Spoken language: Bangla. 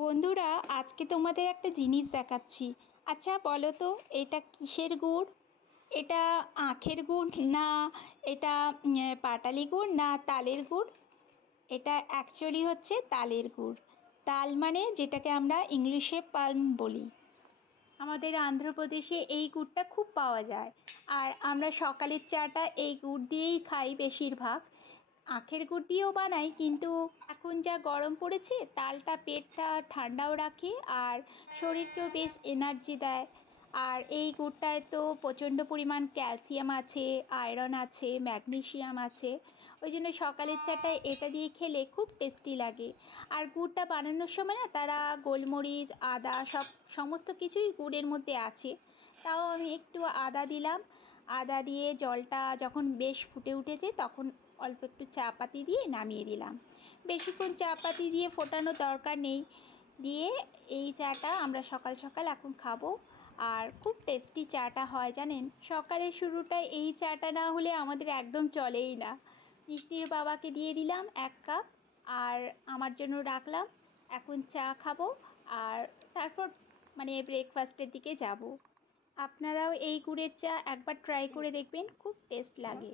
বন্ধুরা, আজকে তোমাদের একটা জিনিস দেখাচ্ছি। আচ্ছা বলো তো, এটা কিসের গুড়? এটা আখের গুড়, না এটা পাটালি গুড়, না তালের গুড়? এটা অ্যাকচুয়ালি হচ্ছে তালের গুড়। তাল মানে যেটাকে আমরা ইংলিশে পালম বলি। আমাদের অন্ধ্রপ্রদেশে এই গুড়টা খুব পাওয়া যায়। আর আমরা সকালের চাটা এই গুড় দিয়েই খাই বেশিরভাগ। আখের গুড় দিয়েও বানাই, কিন্তু এখন যা গরম পড়েছে তালটা পেটটা ঠান্ডাও রাখে আর শরীরকেও বেশ এনার্জি দেয়। আর এই গুড়টায় তো প্রচণ্ড পরিমাণ ক্যালসিয়াম আছে, আয়রন আছে, ম্যাগনেসিয়াম আছে। ওই জন্য সকালের চাটায় এটা দিয়ে খেলে খুব টেস্টি লাগে। আর গুড়টা বানানোর সময় না তারা গোলমরিচ, আদা সমস্ত কিছুই গুড়ের মধ্যে আছে। তাও আমি একটু আদা দিলাম। আদা দিয়ে জলটা যখন বেশ ফুটে উঠেছে তখন অল্প একটু চা পাতি দিয়ে নামিয়ে দিলাম। বেশিক্ষণ চা পাতি দিয়ে ফোটানোর দরকার নেই। দিয়ে এই চাটা আমরা সকাল সকাল এখন খাবো। আর খুব টেস্টি চাটা হয় জানেন। সকালের শুরুটা এই চাটা না হলে আমাদের একদম চলেই না। মিষ্টির বাবাকে দিয়ে দিলাম 1 কাপ, আর আমার জন্য রাখলাম। এখন চা খাবো আর তারপর ব্রেকফাস্টের দিকে যাব। আপনারাও এই গুড়ের চা একবার ট্রাই করে দেখবেন, খুব টেস্ট লাগে।